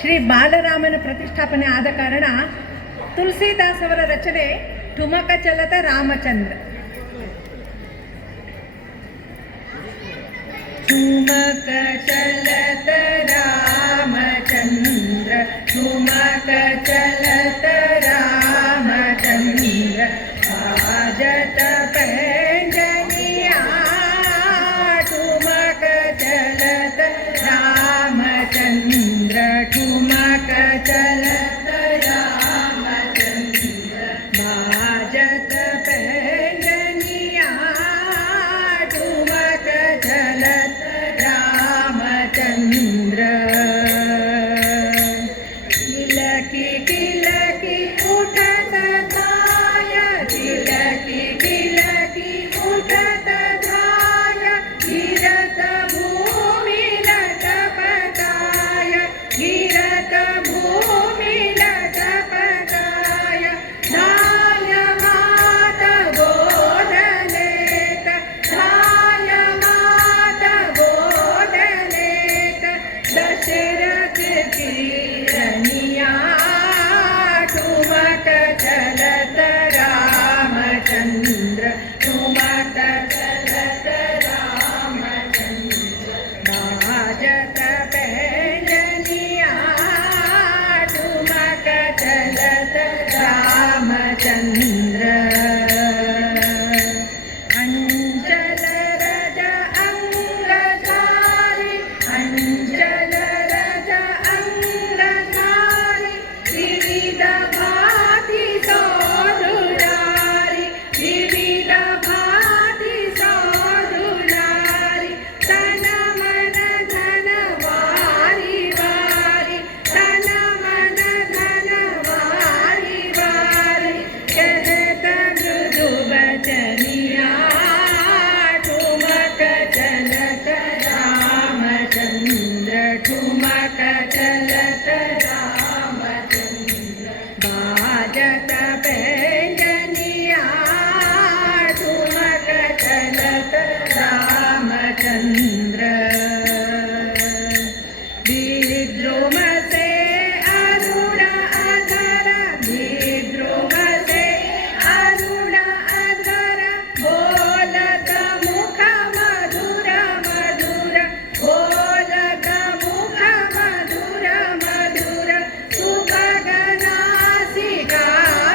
ಶ್ರೀ ಬಾಲರಾಮನ ಪ್ರತಿಷ್ಠಾಪನೆ ಆದ ಕಾರಣ ತುಳಸಿದಾಸ್ ಅವರ ರಚನೆ ಠುಮಕ ಚಲತ ರಾಮಚಂದ್ರ. ಠುಮಕ ಚಲತ ರಾಮಚಂದ್ರ, ಠುಮಕ ಚಲತ ರಾಮಚಂದ್ರ, ಬಾಜತ ಪಂಜನಿಯ ಠುಮಕ ಚಲತ ರಾಮಚಂದ್ರ, ಠುಮಕ ಚಲತ ರಾಮಚಂದ್ರ, ಬಾಜತ ಪಂಜನಿಯ ಠುಮಕ ಚಲತ ರಾಮಚಂದ್ರ. तिलकी तिलकी उठत धाय, तिलकी तिलकी उठत धाय, गिरत भूमि लटपटाय, गिरत भूमि लटपटाय, धाय मात गोदलेत, धाय मात गोदलेत, दशरथ की ठुमक चलत रामचंद्र, ठुमक चलत रामचंद्र, बाजत पैंजनिया ठुमक चलत रामचंद्र. अंचल रज अंगधारी, अंचल रज अंगधारी, विविध भांति सौदुलारी, विविध भांति सौदुलारी, तन मन धन वारी वारी, तन मन धन वारी वारी, कहत मृदु बचनिया ठुमक चलत रामचंद्र, ठुमक चलत रामचंद्र, बाजत पैंजनिया ठुमक चलत रामचंद्र. विद्रुम से अरुण अधर, विद्रुम से अरुण अधर, बोलत मुख मधुर मधुर, बोलत मुख मधुर मधुर, सुभगनासिका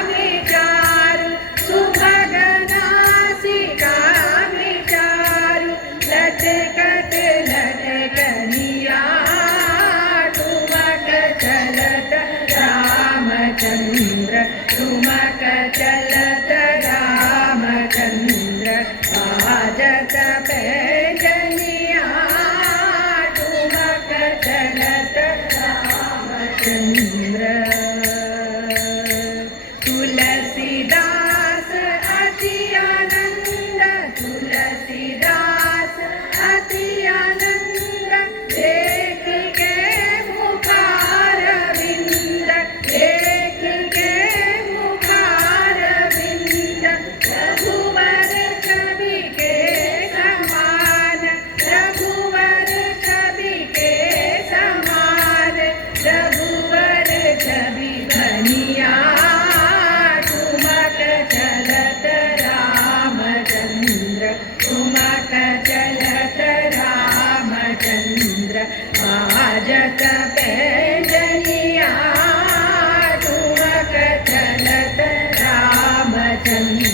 विचारु, सुभगनासिका विचारु, लटकत लटकनिया ठुमक चलत रामचंद्र, ठुमक चलत रामचंद्र, बाजत पैंजनिया ठुमक चलत रामचंद्र. तुलसीदास अति आनंद, तुलसीदास अति आनंद, देख के मुखारविंद, देख के मुखारविंद, रघुवर छवि के समान, रघुवर छवि के समान, रघुवर छवि धनिया ठुमक चलत रामचंद्र, ठुमक चलत रामचंद्र, बाजत पैंजनिया ठुमक चलत रामचंद्र.